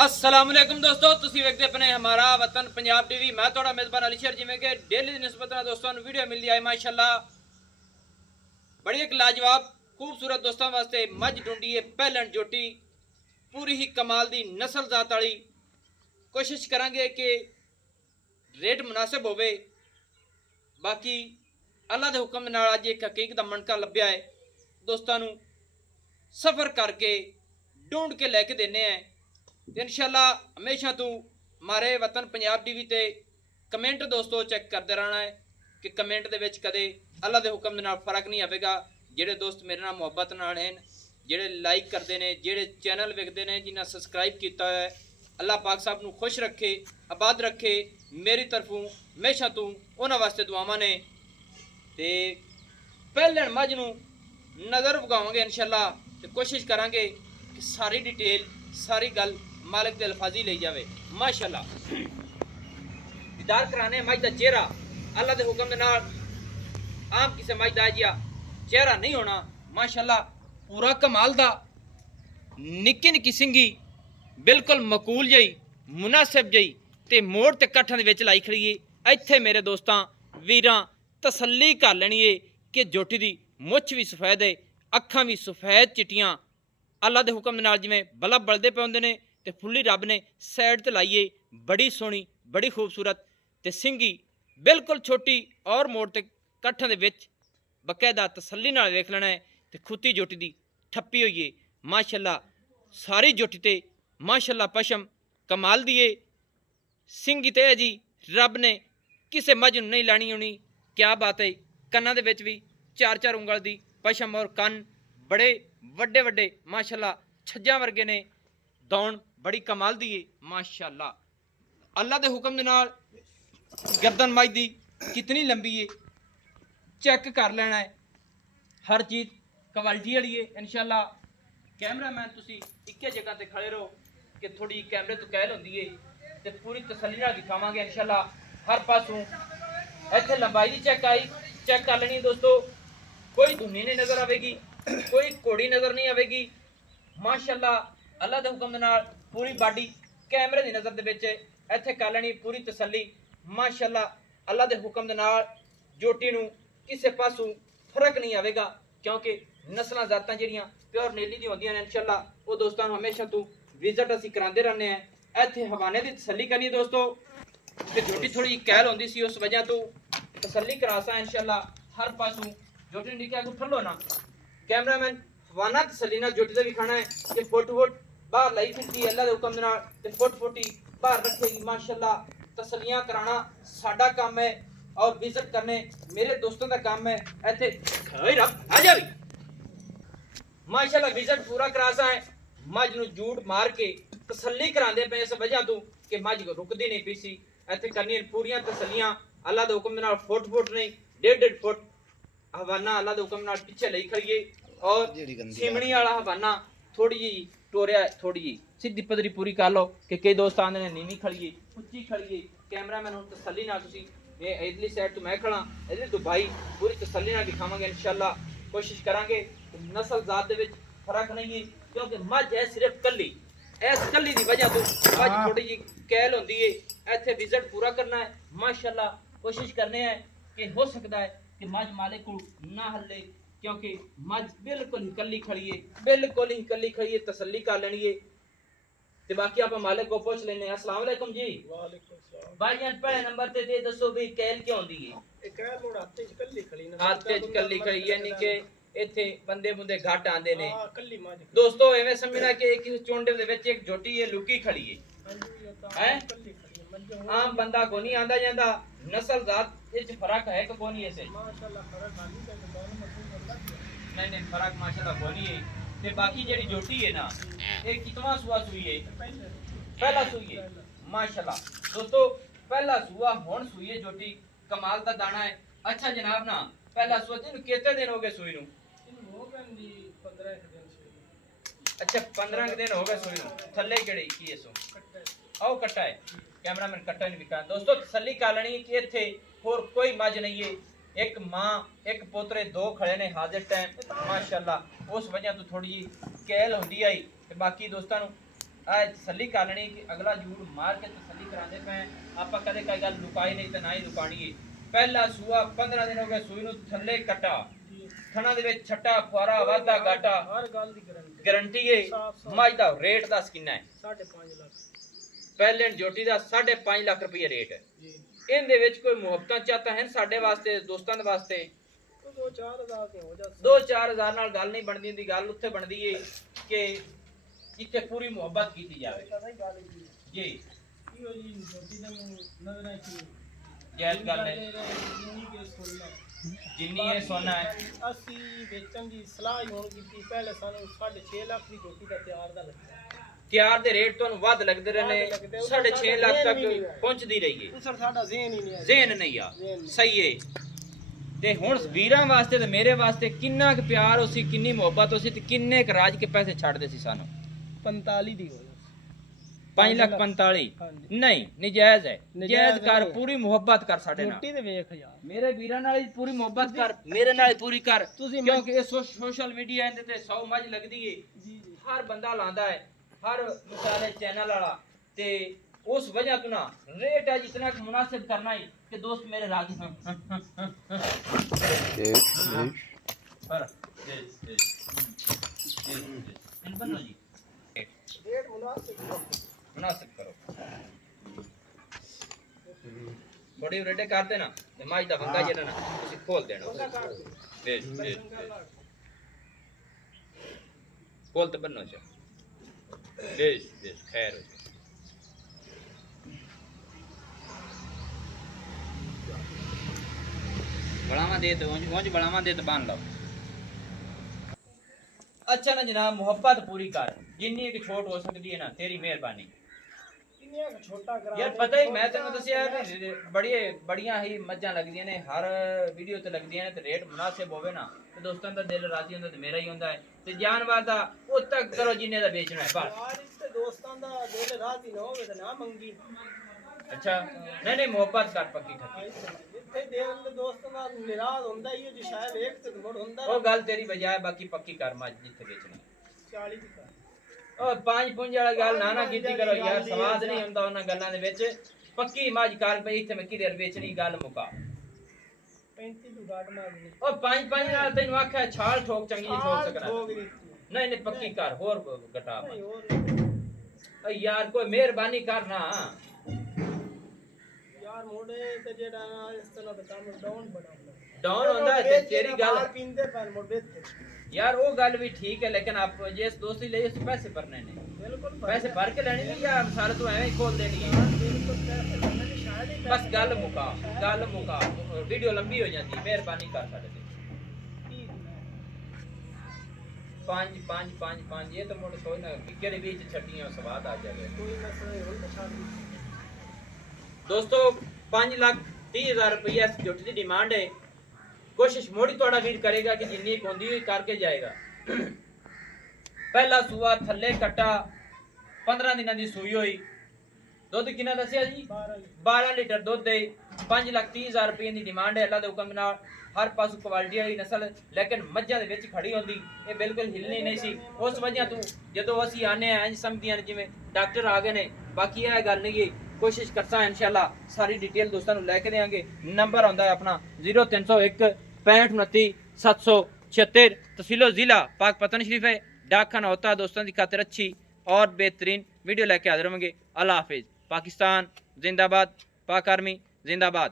असलामुअलैकुम दोस्तों, तुसी वेखदे अपने हमारा वतन पंजाब टीवी। मैं थोड़ा मेज़बान अलीशर जिमें के डेली की निस्बत दोस्तों वीडियो मिल जाए माशाल्लाह बड़ी एक लाजवाब खूबसूरत दोस्तों वास्ते मझ ढूंढी है पहलन जोटी पूरी ही कमाल दी नस्ल जात वाली। कोशिश करांगे कि रेट मुनासिब होवे। बाकी अल्लाह के हुक्म नाल अज एक हकीकत दा मनका लभ्या है दोस्तों नू सफ़र करके ढूंढ के लैके देने हैं। इंशाल्लाह हमेशा तू हमारे वतन पंजाब टीवी ते कमेंट दोस्तों चेक करते रहना है कि कमेंट दे विच कदे अल्लाह दे हुक्म दे नाल फर्क नहीं आवेगा। जेड़े दोस्त मेरे नाल मुहब्बत नाल हैं, जेड़े लाइक करते हैं, जेड़े चैनल वेखते हैं, जिन्हें सबसक्राइब किया है, अल्लाह पाक साहब नू खुश रखे, आबाद रखे। मेरी तरफों हमेशा तू उन्होंने वास्ते दुआवां ने। ते पहलन मझ नू नज़र विखावांगे इंशाल्लाह ते कोशिश करांगे कि सारी डिटेल सारी गल मालिक के अल्फाजी ले जावे माशाल्लाह। दीदार कराने मझ दा चेहरा अल्लाह के हुक्म दे नाल आम किसी मझ दा जिहा चेहरा नहीं होना माशाल्लाह। पूरा कमाल दा निक्की निक्की सिंगी बिल्कुल मकूल जई मुनासिब जई ते मोड़ ते कट्ठां दे विच लाई खड़ी है। इत्थे मेरे दोस्तां वीरां तसल्ली कर लेनी है कि जोटी दी मुछ भी सफेद है, अखां भी सफेद चिट्टियां अल्लाह के हुक्म नाल जिवें बल्ब बलदे पे होंदे ने ते फुल्ली रब ने साइड ते लाइए बड़ी सोहनी बड़ी खूबसूरत ते सिंगी बिल्कुल छोटी और मोड़ ते कट्ठां दे विच बकायदा तसल्ली नाल वेख लेना है। ते खुत्ती जोटी दी ठप्पी होई है माशाल्लाह। सारी जोटी ते माशाल्लाह पशम कमाल दी है। सिंगी ते जी रब ने किसे मझ नूं नहीं लानी होनी। क्या बात है। कन्नां दे विच भी चार चार उंगल दी पशम और कन्न बड़े वड्डे वड्डे माशाल्लाह छज्जां वर्गे ने। दौड़ बड़ी कमाल दी है माशाल्लाह। अल्लाह के हुक्म दे नाल गर्दन मझ दी कितनी लंबी है चेक कर लेना है। हर चीज़ क्वालिटी वाली है इंशाल्लाह। कैमरामैन तुसी इक्के जगह ते खड़े रहो कि थोड़ी कैमरे तो कहल होंदी है ते पूरी तसल्ली नाल दिखावांगे इंशाल्लाह। हर पासों इत्थे लंबाई दी चेक कर लेनी है दोस्तों। कोई धुनी नहीं नज़र आवेगी, कोई घोड़ी नज़र नहीं आवेगी माशाल्लाह। अल्लाह के हुक्म दे नाल पूरी बाडी कैमरे की नज़र दे विच इत्थे कर लेनी पूरी तसल्ली माशाल्लाह। अल्लाह के हुक्म दे नाल जोटी नूं किसे पासों फर्क नहीं आवेगा क्योंकि नस्लां जातां जिहड़ियां प्योर नीली दी होंदियां ने इंशाल्लाह। वो दोस्तों नूं हमेशा तू विजिट असीं करांदे रहने हैं। इत्थे हवाने की तसल्ली करनी है दोस्तों कि जोटी थोड़ी कहल होंदी सी उस वजह तो तसल्ली करासा इंशाल्लाह। हर पासों जोटी निकल को ठल्लो ना कैमरामैन हवाना तसल्ली नाल जोटी दा दिखाना है कि फुट बाहर लाई फिरदी अल्लाह दे हुक्म दे नाल ते फुट ही बाहर रखेगी माशाल्लाह। तसल्लियां कराना साडा काम है और विजिट करने मेरे दोस्तों का काम है। इत्थे खड़े रह आ जा भी माशाल्लाह विजिट पूरा करासा है। मझ नूं जूट मार के तसल्ली करांदे पे इस वजह तो कि मझ रुकदी नहीं पी सी। इत्थे करनी पूरियां तसल्लियां अल्लाह दे हुक्म दे नाल फुट नहीं 1.5 फुट हवाना अल्लाह के हुक्म नाल पिछे लई खड़िए और सिमणी वाला हवाना थोड़ी जी टोरिया थोड़ी जी सीधी पदरी पूरी कर लो कि कई दोस्त आंदे ने नीवी खड़िए उच्ची खड़िए। कैमरामैन हुण तसल्ली नाल तुसीं ये इधरली साइड तो मैं खड़ा इधर तो भाई पूरी तसल्ली नाल दिखावांगे इंशाल्लाह। कोशिश करांगे नस्ल जात दे विच फर्क नहीं है क्योंकि मझ है सिर्फ कल्ली इस कल्ली दी वजह तो मझ थोड़ी जी कहल होंदी है। इत्थे विजिट पूरा करना है माशाल्लाह। कोशिश करने हैं कि हो सकता है कि मझ मालिक को ना हल्ले क्योंकि मझ बिल्कुल ही कली खड़ी है, बिल्कुल ही कली खड़ी है। तसल्ली कर लेनी है ते बाकी आप मालिक को पूछ लेने। अस्सलाम वालेकुम जी। वालेकुम सलाम भाई जान पहले नंबर ते दे दसो भी कैल क्यों होंदी है। ਇਹ ਕਹਿ ਲੋੜ ਹੱਥੇ ਚ ਕੱਲੀ ਖੜੀ ਨਾ हाथे च कली खड़ी यानी कि ਇੱਥੇ ਬੰਦੇ ਬੰਦੇ ਘੱਟ ਆਂਦੇ ਨੇ ਹਾਂ ਕੱਲੀ ਮਾਂ ਜੀ ਦੋਸਤੋ। ਐਵੇਂ ਸਮਝਣਾ ਕਿ ਇੱਕ ਚੁੰਡੇ ਦੇ ਵਿੱਚ ਇੱਕ ਝੋਟੀ ਹੈ ਲੁਕੀ ਖੜੀ ਹੈ ਹਾਂਜੀ ਇਹ ਤਾਂ ਹੈ। ਕੱਲੀ ਖੜੀ ਮੰਜੇ ਆਮ ਬੰਦਾ ਕੋ ਨਹੀਂ ਆਂਦਾ ਜਾਂਦਾ ਨਸਲ ਜ਼ਾਤ ਵਿੱਚ ਫਰਕ ਹੈ ਕਿ ਕੋਈ ਨਹੀਂ ਐਸੇ ਮਾਸ਼ਾਅੱਲਾ ਫਰਕ ਆਲੀ ਤੇ ਦੋਨੋਂ ਮਸੂਲ ਅੱਲਾਹ के नहीं फर्क माशाल्लाह कोई है। ते बाकी जेडी जोटी है ना ये कितवा सुआ सुई है पहले पहला सुई है माशाल्लाह दोस्तों। पहला सुआ हुन सुई है जोटी कमाल दा दाना है। अच्छा जनाब ना पहला सुआ दिन कितने दिन हो गए सुई नु। इन हो गए नी 15 दिन से अच्छा 15 दिन हो गए सुई नु। थल्ले केड़ी की है सो कट्टे आओ कट्टा है कैमरामैन कट्टा नहीं दिखा दोस्तों। तसल्ली कर लेनी कि इत्थे होर कोई मज नहीं है। एक मां एक पोतरे दो खड़े ने हाजिर टाइम माशाल्लाह। उस वजह तो थोड़ी जी कहल होंदी आई ते बाकी दोस्तों ਆ ਤਸੱਲੀ ਕਰ ਲੈਣੀ ਕਿ ਅਗਲਾ ਝੂਠ ਮਾਰ ਕੇ ਤਸੱਲੀ ਕਰਾਉਂਦੇ ਪਏ ਆਪਾਂ ਕਦੇ ਕੋਈ ਗੱਲ ਲੁਕਾਈ ਨਹੀਂ ਤੇ ਨਾ ਹੀ ਲੁਕਾਣੀ ਹੈ ਪਹਿਲਾ ਸੂਆ 15 ਦਿਨ ਹੋ ਗਏ ਸੂਈ ਨੂੰ ਥੱਲੇ ਕੱਟਾ ਥਣਾ ਦੇ ਵਿੱਚ ਛੱਟਾ ਫੁਆਰਾ ਵਾਧਾ ਘਾਟਾ ਹਰ ਗੱਲ ਦੀ ਗਾਰੰਟੀ ਹੈ ਮੱਝ ਦਾ ਰੇਟ ਦੱਸ ਕਿੰਨਾ ਹੈ 5.5 ਲੱਖ ਪਹਿਲੇ ਜੋਟੀ ਦਾ 5.5 ਲੱਖ ਰੁਪਏ ਰੇਟ ਹੈ ਜੀ ਇਹਦੇ ਵਿੱਚ ਕੋਈ ਮੁਹੱਬਤਾਂ ਚਾਹਤਾ ਹੈ ਸਾਡੇ ਵਾਸਤੇ ਦੋਸਤਾਂ ਦੇ ਵਾਸਤੇ 2-4 ਹਜ਼ਾਰ ਤੇ ਹੋ ਜਾ 2-4000 ਨਾਲ ਗੱਲ ਨਹੀਂ ਬਣਦੀ ਹੁੰਦੀ ਗੱਲ ਉੱਥੇ ਬਣਦੀ ਏ ਕਿ ਜਿੱਥੇ ਪੂਰੀ ਮੁਹੱਬਤ ਕੀਤੀ ਜਾਵੇ ਗੱਲ ਕੀ ਜੀ ਇਹੋ ਜੀ ਜੋਤੀ ਦਾ ਨਜ਼ਰ ਆਈ ਸੀ ਜਾਇਜ਼ ਗੱਲ ਹੈ ਜਿੰਨੀ ਕੇ ਸੋਨਾ ਜਿੰਨੀ ਇਹ ਸੋਨਾ ਹੈ ਅਸੀਂ ਵੇਚਣ ਦੀ ਸਲਾਹ ਹੀ ਹੁਣ ਕੀਤੀ ਪਹਿਲੇ ਸਾਨੂੰ 6.5 ਲੱਖ ਦੀ ਜੋਤੀ ਦਾ ਤਿਆਰ ਦਾ ਲੱਗਿਆ ਤਿਆਰ ਦੇ ਰੇਟ ਤੁਹਾਨੂੰ ਵੱਧ ਲੱਗਦੇ ਰਹੇ ਨੇ 6.5 ਲੱਖ ਤੱਕ ਪਹੁੰਚਦੀ ਰਹੀ ਏ ਉਸਰ ਸਾਡਾ ਜ਼ਿਹਨ ਹੀ ਨਹੀਂ ਹੈ ਜ਼ੇਨ ਨਹੀਂ ਆ ਸਹੀ ਏ ਤੇ ਹੁਣ ਵੀਰਾਂ ਵਾਸਤੇ ਤੇ ਮੇਰੇ ਵਾਸਤੇ ਕਿੰਨਾ ਕੁ ਪਿਆਰ ਹੋਸੀ ਕਿੰਨੀ ਮੁਹੱਬਤ ਹੋਸੀ ਤੇ ਕਿੰਨੇ ਕੁ ਰਾਜ ਕੇ ਪੈਸੇ ਛੱਡਦੇ ਸੀ ਸਾਨੂੰ 45 ਦੀ ਹੋ 5,45,000 ਹਾਂਜੀ ਨਹੀਂ ਨਜਾਇਜ਼ ਹੈ ਨਜਾਇਜ਼ ਜਾਇਜ਼ ਕਰ ਨਹੀਂ। ਪੂਰੀ ਮੁਹੱਬਤ ਕਰ ਸਾਡੇ ਨਾਲ ਜੋਤੀ ਤੇ ਵੇਖ ਯਾਰ ਮੇਰੇ ਵੀਰਾਂ ਨਾਲ ਹੀ ਪੂਰੀ ਮੁਹੱਬਤ ਕਰ ਮੇਰੇ ਨਾਲ ਹੀ ਪੂਰੀ ਕਰ ਤੁਸੀਂ ਕਿਉਂਕਿ ਇਹ ਸੋਸ਼ਲ ਮੀਡੀਆ ਇਹਦੇ ਤੇ 100 ਮੱਝ ਲੱਗਦੀ ਏ ਜੀ ਜੀ ਹਰ ਬੰਦਾ ਲਾਂਦਾ ਹੈ ਹਰ ਮਿਸਾਲੇ ਚੈਨਲ ਵਾਲਾ ਤੇ ਉਸ ਵਜ੍ਹਾ ਤੋਂ ਨਾ ਰੇਟ ਹੈ ਜਿਤਨਾ ਕਿ ਮੁਨਾਸਿਬ ਕਰਨਾ ਹੀ ਕਿ ਦੋਸਤ ਮੇਰੇ ਰਾਜ਼ੀ ਹਨ ਪਰ इन बनो जी रेट मुनासिब करो थोड़ी रेटे करते ना ते माज दा पंगा जेना ना तुसी खोल देना बेच खोल ते बनो चा बेच खैर हो बड़ावा दे तो वंज बड़ावा दे तो बांध लो अच्छा ना जनाब मोहब्बत पूरी कर जिन्नी एक छोट हो सकती है ना तेरी मेहरबानी छोटा यार पता ही मैं तेन दसिया बड़ी बड़ियां ही मज्जां लगदियां ने हर वीडियो ते लगदियां ने ते रेट मुनासिब होवे ना ते दोस्तां दा दिल राजी हुंदा ते मेरा ही हुंदा है ते जानवर दा ओ तक करो जिन्ने दा बेचना है बस यार इस ते दोस्तां दा दिल राजी ना होवे ते ना मंगी अच्छा नहीं मोहब्बत कर पक्की ठक्की जिथे दिल दोस्तां दा निराश हुंदा ही जी शायद एक ते मुड़ हुंदा ओ गल तेरी बजाय बाकी पक्की कर मज जिथे बेचनी 40 ਦੀ ਕਰ ओ पांच पुंज वाला गल ना कीती करो यार स्वाद नहीं हुंदा उन्हां गल्लां दे विच पक्की मज कर पई इथे मैं किधर बेचनी गल मुका 35 ਤੋਂ ਘਾਟ ਮਾਰਨੀ ओ पांच पांच नाल तैनू आख्या छाल ठोक चंगी ठोक सकना ਠੋਕ ਦਿੱਤੀ नहीं नहीं पक्की कर होर घटा ਨਹੀਂ ਹੋਰ ओ यार कोई मेहरबानी कर ना ਯਾਰ ਮੋੜੇ ਤੇ ਜਿਹੜਾ ਇਸ ਤਰ੍ਹਾਂ ਦਾ ਕੰਮ ਡਾਊਨ ਬਣਾਉਂਦਾ डाउन होंदा है ते तेरी गल ਪੀਂਦੇ ਪਰ ਮੋੜੇ ਤੇ यार वो गल भी ठीक है लेकिन आप जिस दोस्ती ले उस पैसे भरने ने ਬਿਲਕੁਲ पैसे भर के लेने नहीं या सारे तू एवें ही खोल देनी है ਬਿਲकुल ਪੈਸੇ ਬੰਦੇ ਦੀ ਸ਼ਾਇਦ ਹੀ बस गल मुका वीडियो लंबी हो जाती है मेहरबानी कर साडे ते पांच पांच पांच पांच ये तो मोटे सोच ना किके दे बीच छटियां स्वाद आ जावे ਕੋਈ ਮਸਲਾ ਨਹੀਂ ਹੁੰਦਾ ਛੱਡ दोस्तों 5,30,000 रुपया इस जुट की डिमांड है कोशिश मोड़ी थोड़ा वीर करेगा कि जिन्नी होंदी हुई करके जाएगा पहला सूआ थल्ले कट्टा 15 दिनों की सूई हुई दुध कितना दसिया जी 12 लीटर दुध दे 5,30,000 रुपये की डिमांड है अल्लाह के हुक्म नाल हर पासों क्वालिटी वाली नस्ल लेकिन मज्जां दे विच खड़ी होंदी ये बिल्कुल हिलनी नहीं सी उस वजह तो जदों असीं आने इंज समझदियां ने जिवें डॉक्टर आ गए ने बाकी यह गल नहीं है कोशिश करसा इंशाल्लाह सारी डिटेल दोस्तों को लैके देंगे नंबर आंदा है अपना 0301 65 29 776 तहसीलो जिला पाक पतन शरीफ है डाकखाना होता है दोस्तों की खातिर अच्छी और बेहतरीन वीडियो लेके हाजिर होंगे अल्लाह हाफिज पाकिस्तान जिंदाबाद पाक आर्मी जिंदाबाद।